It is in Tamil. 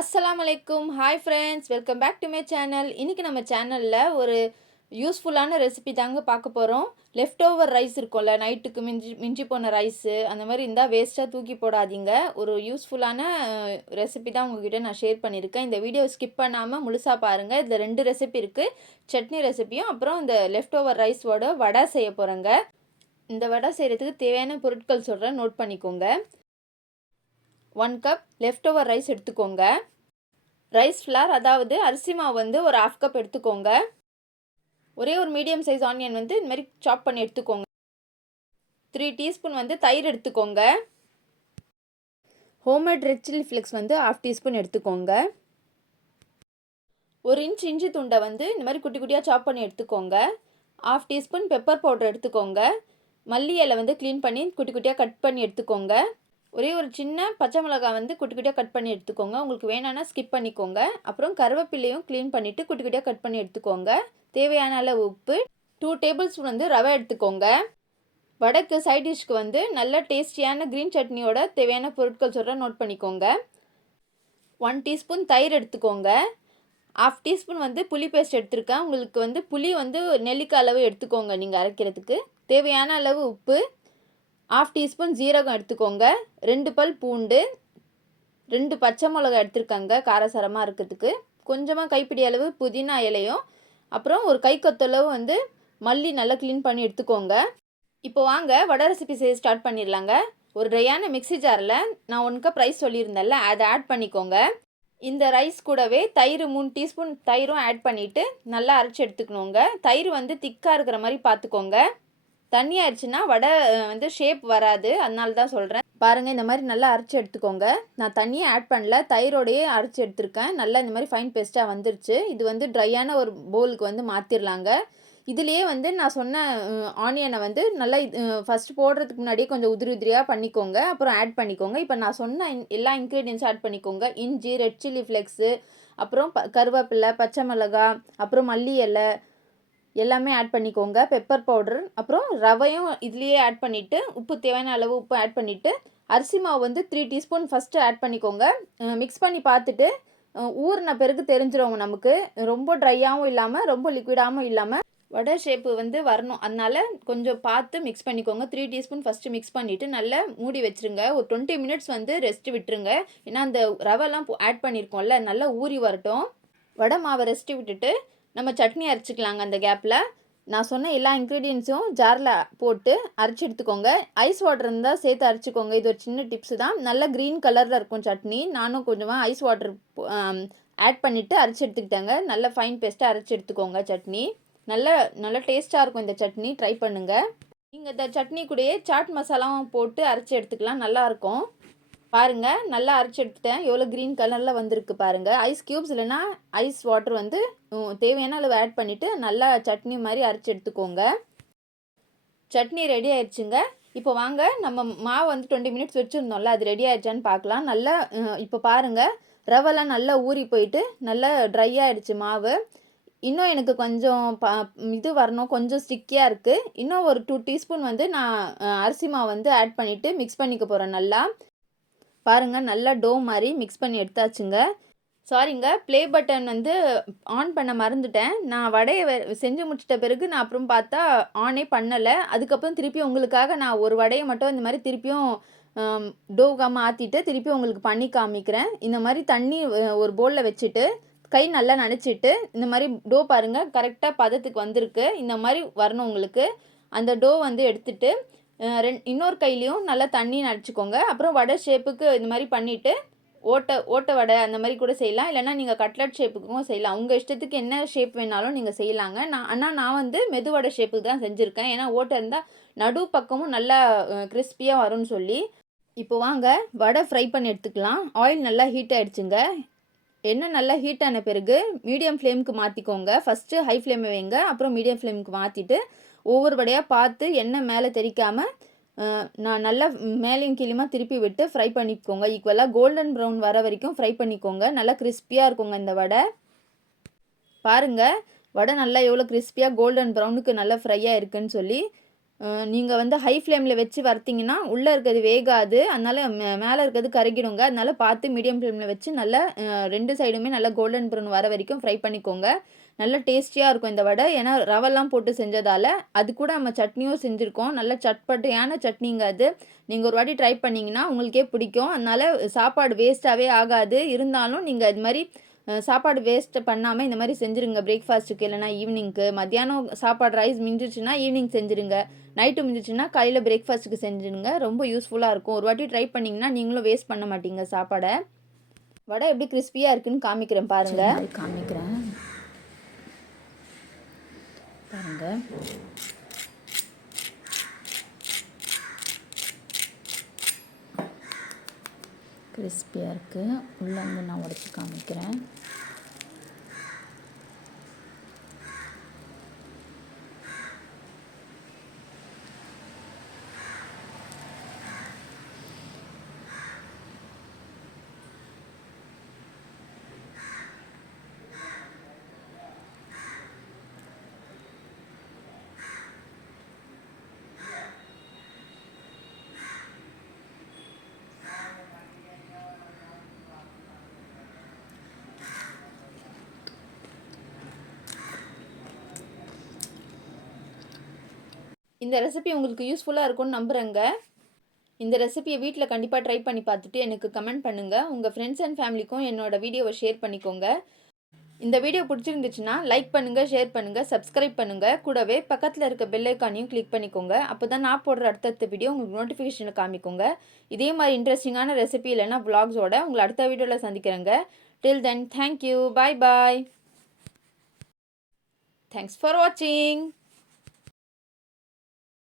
அஸ்ஸலாமலைக்கும். Hi friends, welcome back to my channel. இன்றைக்கி நம்ம சேனலில் ஒரு யூஸ்ஃபுல்லான ரெசிபி தாங்க பார்க்க போகிறோம். லெஃப்ட் ஓவர் ரைஸ் இருக்கும்ல, நைட்டுக்கு மிஞ்சி போன ரைஸு அந்த மாதிரி இருந்தால் வேஸ்ட்டாக தூக்கி போடாதீங்க. ஒரு யூஸ்ஃபுல்லான ரெசிபி தான் உங்ககிட்ட நான் ஷேர் பண்ணியிருக்கேன். இந்த வீடியோ ஸ்கிப் பண்ணாமல் முழுசாக பாருங்கள். இதில் 2 ரெசிபி இருக்குது. சட்னி ரெசிபியும் அப்புறம் இந்த லெஃப்ட் ஓவர் ரைஸோட வடை செய்ய போகிறேங்க. இந்த வடை செய்கிறதுக்கு தேவையான பொருட்கள் சொல்கிறேன், நோட் பண்ணிக்கோங்க. 1 கப் லெஃப்ட் ஓவர் ரைஸ் எடுத்துக்கோங்க. ரைஸ் ஃப்ளார், அதாவது அரிசி மாவு வந்து ஒரு 1/2 கப் எடுத்துக்கோங்க. ஒரே ஒரு மீடியம் சைஸ் ஆனியன் வந்து இந்த மாதிரி சாப் பண்ணி எடுத்துக்கோங்க. 3 டீஸ்பூன் வந்து தயிர் எடுத்துக்கோங்க. ஹோம்மேட் ரெட் சில்லி ஃப்ளேக்ஸ் வந்து 1/2 டீஸ்பூன் எடுத்துக்கோங்க. 1 இன்ச் இஞ்சி துண்டை வந்து இந்த மாதிரி குட்டி குட்டியாக சாப் பண்ணி எடுத்துக்கோங்க. 1/2 டீஸ்பூன் பெப்பர் பவுடர் எடுத்துக்கோங்க. மல்லி இலை வந்து க்ளீன் பண்ணி குட்டி குட்டியாக கட் பண்ணி எடுத்துக்கோங்க. ஒரே ஒரு சின்ன பச்சை மிளகாய் வந்து குட்டி குட்டியாக கட் பண்ணி எடுத்துக்கோங்க. உங்களுக்கு வேணான்னா ஸ்கிப் பண்ணிக்கோங்க. அப்புறம் கருவேப்பிலையும் க்ளீன் பண்ணிவிட்டு குட்டி குட்டியாக கட் பண்ணி எடுத்துக்கோங்க. தேவையான அளவு உப்பு. 2 டேபிள் ஸ்பூன் வந்து ரவை எடுத்துக்கோங்க. வடைக்கு சைட் டிஷ்க்கு வந்து நல்ல டேஸ்டியான க்ரீன் சட்னியோட தேவையான பொருட்கள் சொல்கிறேன், நோட் பண்ணிக்கோங்க. 1 டீஸ்பூன் தயிர் எடுத்துக்கோங்க. 1/2 டீஸ்பூன் வந்து புளி பேஸ்ட் எடுத்துருக்கேன். உங்களுக்கு வந்து புளி வந்து நெல்லிக்காய் அளவு எடுத்துக்கோங்க நீங்கள் அரைக்கிறதுக்கு. தேவையான அளவு உப்பு. 1/2 டீஸ்பூன் ஜீரகம் எடுத்துக்கோங்க. 2 பல் பூண்டு. 2 பச்சை மிளகாய் எடுத்துருக்காங்க காரசாரமாக இருக்கிறதுக்கு. கொஞ்சமாக கைப்பிடி அளவு புதினா இலையும் அப்புறம் ஒரு கை கொத்தளவு வந்து மல்லி நல்லா க்ளீன் பண்ணி எடுத்துக்கோங்க. இப்போ வாங்க வடை ரெசிபி செய்ய ஸ்டார்ட் பண்ணிடலாங்க. ஒரு ட்ரையான மிக்ஸி ஜாரில் நான் 1 கப் ரைஸ் சொல்லியிருந்தேன்ல, அதை ஆட் பண்ணிக்கோங்க. இந்த ரைஸ் கூடவே தயிர் 3 டீஸ்பூன் தயிரும் ஆட் பண்ணிவிட்டு நல்லா அரைச்சி எடுத்துக்கணுங்க. தயிர் வந்து திக்காக இருக்கிற மாதிரி பார்த்துக்கோங்க. தண்ணி ஆயிடுச்சுன்னா வடை வந்து ஷேப் வராது, அதனால தான் சொல்கிறேன். பாருங்கள், இந்த மாதிரி நல்லா அரைச்சி எடுத்துக்கோங்க. நான் தண்ணியை ஆட் பண்ணல, தயிரோடையே அரைச்சி எடுத்திருக்கேன். நல்லா இந்த மாதிரி ஃபைன் பேஸ்ட்டாக வந்துருச்சு. இது வந்து ட்ரையான ஒரு பவுலுக்கு வந்து மாற்றிடலாங்க. இதுலேயே வந்து நான் சொன்ன ஆனியனை வந்து நல்லா ஃபஸ்ட்டு போடுறதுக்கு முன்னாடியே கொஞ்சம் உதிரி உதிரியாக பண்ணிக்கோங்க. அப்புறம் ஆட் பண்ணிக்கோங்க. இப்போ நான் சொன்ன எல்லா இன்க்ரீடியன்ஸும் ஆட் பண்ணிக்கோங்க. இஞ்சி, ரெட் சில்லி ஃப்ளேக்ஸு, அப்புறம் கருவேப்பிலை, பச்சை மிளகாய், அப்புறம் மல்லி இலை எல்லாமே ஆட் பண்ணிக்கோங்க. பெப்பர் பவுடர், அப்புறம் ரவையும் இதுலேயே ஆட் பண்ணிவிட்டு உப்பு தேவையான அளவு உப்பு ஆட் பண்ணிவிட்டு அரிசி மாவு வந்து 3 டீஸ்பூன் ஃபஸ்ட்டு ஆட் பண்ணிக்கோங்க. மிக்ஸ் பண்ணி பார்த்துட்டு ஊறின பிறகு தெரிஞ்சிடும் நமக்கு. ரொம்ப ட்ரையாகவும் இல்லாமல் ரொம்ப லிக்விடாகவும் இல்லாமல் வடை ஷேப்பு வந்து வரணும். அதனால் கொஞ்சம் பார்த்து மிக்ஸ் பண்ணிக்கோங்க. 3 டீஸ்பூன் ஃபஸ்ட்டு மிக்ஸ் பண்ணிவிட்டு நல்லா மூடி வச்சுருங்க. ஒரு 20 மினிட்ஸ் வந்து ரெஸ்ட்டு விட்டுருங்க. ஏன்னா அந்த ரவைலாம் ஆட் பண்ணியிருக்கோம்ல, நல்லா ஊறி வரட்டும். வடை மாவை ரெஸ்ட்டு விட்டுட்டு நம்ம சட்னி அரைச்சிக்கலாங்க. அந்த கேப்பில் நான் சொன்ன எல்லா இன்க்ரீடியன்ஸும் ஜாரில் போட்டு அரைச்சி எடுத்துக்கோங்க. ஐஸ் வாட்டர் இருந்தால் சேர்த்து அரைச்சிக்கோங்க. இது ஒரு சின்ன டிப்ஸு தான். நல்லா க்ரீன் கலரில் இருக்கும் சட்னி. நானும் கொஞ்சமாக ஐஸ் வாட்டர் ஆட் பண்ணிவிட்டு அரைச்சி எடுத்துக்கிட்டேங்க. நல்லா ஃபைன் பேஸ்ட்டாக அரைச்சி எடுத்துக்கோங்க. சட்னி நல்லா டேஸ்ட்டாக இருக்கும். இந்த சட்னி ட்ரை பண்ணுங்கள். நீங்கள் இந்த சட்னி கூடயே சாட் மசாலாவும் போட்டு அரைச்சி எடுத்துக்கலாம், நல்லாயிருக்கும். பாருங்கள், நல்லா அரைச்சி எடுத்துட்டேன். எவ்வளோ க்ரீன் கலரில் வந்திருக்கு பாருங்கள். ஐஸ் க்யூப்ஸ் இல்லைன்னா ஐஸ் வாட்டர் வந்து தேவையான அளவு ஆட் பண்ணிவிட்டு நல்லா சட்னி மாதிரி அரைச்சி எடுத்துக்கோங்க. சட்னி ரெடி ஆயிடுச்சுங்க. இப்போ வாங்க, நம்ம மாவு வந்து 20 மினிட்ஸ் வச்சுருந்தோம்ல, அது ரெடி ஆயிடுச்சான்னு பார்க்கலாம். நல்லா இப்போ பாருங்கள், ரவெல்லாம் நல்லா ஊறி போயிட்டு நல்லா ட்ரை ஆகிடுச்சு மாவு. இன்னும் எனக்கு கொஞ்சம் இது வரணும், கொஞ்சம் ஸ்டிக்கியாக இருக்குது. இன்னும் ஒரு 2 டீஸ்பூன் வந்து நான் அரிசி மாவு வந்து ஆட் பண்ணிவிட்டு மிக்ஸ் பண்ணிக்க போகிறேன். நல்லா பாருங்கள், நல்லா டோ மாதிரி மிக்ஸ் பண்ணி எடுத்தாச்சுங்க. சாரிங்க, ப்ளே பட்டன் வந்து ஆன் பண்ண மறந்துட்டேன். நான் வடையை செஞ்சு முடிச்சிட்ட பிறகு நான் அப்புறம் பார்த்தா ஆனே பண்ணலை. அதுக்கப்புறம் திருப்பி உங்களுக்காக நான் ஒரு வடையை மட்டும் இந்த மாதிரி திருப்பியும் டோவாக மாற்றிட்டு திருப்பி உங்களுக்கு பண்ணி காமிக்கிறேன். இந்த மாதிரி தண்ணி ஒரு பவுலில் வச்சுட்டு கை நல்லா நனைச்சிட்டு இந்த மாதிரி டோ பாருங்கள், கரெக்டாக பதத்துக்கு வந்திருக்கு. இந்த மாதிரி வரணும் உங்களுக்கு. அந்த டோ வந்து எடுத்துட்டு இன்னொரு கையிலையும் நல்லா தண்ணி நனைச்சிக்கோங்க. அப்புறம் வடை ஷேப்புக்கு இந்த மாதிரி பண்ணிவிட்டு ஓட்டை வடை அந்த மாதிரி கூட செய்யலாம். இல்லைனா நீங்கள் கட்லட் ஷேப்புக்கும் செய்யலாம். உங்கள் இஷ்டத்துக்கு என்ன ஷேப் வேணாலும் நீங்கள் செய்யலாங்க. நான் வந்து மெதுவடை ஷேப்புக்கு தான் செஞ்சுருக்கேன். ஏன்னா ஓட்டை இருந்தால் நடு பக்கமும் நல்லா கிறிஸ்பியாக வரும்னு சொல்லி. இப்போ வாங்க வடை ஃப்ரை பண்ணி எடுத்துக்கலாம். ஆயில் நல்லா ஹீட் ஆகிடுச்சுங்க. எண்ணெய் நல்லா ஹீட் ஆன பிறகு மீடியம் ஃப்ளேமுக்கு மாற்றிக்கோங்க. ஃபஸ்ட்டு ஹை ஃப்ளேமை வைங்க, அப்புறம் மீடியம் ஃப்ளேமுக்கு மாற்றிட்டு ஒவ்வொரு வடையாக பார்த்து எண்ணெய் மேலே தெறிக்காமல் நான் நல்லா மேலேயும் கீழேயுமா திருப்பி விட்டு ஃப்ரை பண்ணிக்கோங்க. ஈக்குவலாக கோல்டன் ப்ரௌன் வர வரைக்கும் ஃப்ரை பண்ணிக்கோங்க. நல்லா கிறிஸ்பியாக இருக்குங்க இந்த வடை. பாருங்கள் வடை நல்லா எவ்வளோ கிறிஸ்பியாக கோல்டன் ப்ரௌனுக்கு நல்லா ஃப்ரையாக இருக்குன்னு சொல்லி. நீங்கள் வந்து ஹை ஃப்ளேமில் வச்சு வறுத்திங்கன்னா உள்ளே இருக்கிறது வேகாது, அதனால் மேலே இருக்கிறது கருகிடுங்க. அதனால் பார்த்து மீடியம் ஃப்ளேமில் வச்சு நல்லா 2 சைடுமே நல்லா கோல்டன் ப்ரௌன் வர வரைக்கும் ஃப்ரை பண்ணிக்கோங்க. நல்லா டேஸ்டியாக இருக்கும் இந்த வடை. ஏன்னா ரவெல்லாம் போட்டு செஞ்சதால். அது கூட நம்ம சட்னியும் செஞ்சுருக்கோம். நல்ல சட்பட்டையான சட்னிங்க அது. நீங்கள் ஒரு வாட்டி ட்ரை பண்ணிங்கன்னா உங்களுக்கே பிடிக்கும். அதனால் சாப்பாடு வேஸ்ட்டாகவே ஆகாது. இருந்தாலும் நீங்கள் இது மாதிரி சாப்பாடு வேஸ்ட் பண்ணாமல் இந்த மாதிரி செஞ்சுருங்க. பிரேக்ஃபாஸ்ட்டுக்கு இல்லைனா ஈவினிங்க்கு. மத்தியானம் சாப்பாடு ரைஸ் மிஞ்சிச்சுன்னா ஈவினிங் செஞ்சுருங்க. நைட்டு மிஞ்சிச்சுன்னா காலையில் பிரேக்ஃபாஸ்ட்டுக்கு செஞ்சுருங்க. ரொம்ப யூஸ்ஃபுல்லாக இருக்கும். ஒரு வாட்டி ட்ரை பண்ணிங்கன்னா நீங்களும் வேஸ்ட் பண்ண மாட்டீங்க சாப்பாடை. வடை எப்படி கிறிஸ்பியாக இருக்குன்னு காமிக்கிறேன் பாருங்கள். காமிக்கிறேன் பாருங்கள். கிறிஸ்பியாக இருக்குது. உள்ளே வந்து நான் உடச்சி காமிக்கிறேன். இந்த ரெசிபி உங்களுக்கு யூஸ்ஃபுல்லாக இருக்கும்னு நம்புகிறேங்க. இந்த ரெசிபியை வீட்டில் கண்டிப்பாக ட்ரை பண்ணி பார்த்துட்டு எனக்கு கமெண்ட் பண்ணுங்கள். உங்கள் ஃப்ரெண்ட்ஸ் அண்ட் ஃபேமிலிக்கும் என்னோடய வீடியோவை ஷேர் பண்ணிக்கோங்க. இந்த வீடியோ பிடிச்சிருந்துச்சுன்னா லைக் பண்ணுங்கள், ஷேர் பண்ணுங்கள், சப்ஸ்கிரைப் பண்ணுங்கள். கூடவே பக்கத்தில் இருக்க பெல் ஐக்கானையும் கிளிக் பண்ணிக்கோங்க. அப்போ தான் நான் போடுற அடுத்தடுத்த வீடியோ உங்களுக்கு நோட்டிஃபிகேஷனில் காமிக்கோங்க. இதே மாதிரி இன்ட்ரெஸ்டிங்கான ரெசிபி இல்லைன்னா vlogsஓட உங்களை அடுத்த வீடியோவில் சந்திக்கிறேங்க. Till then thank you, bye bye. Thanks for வாட்சிங்.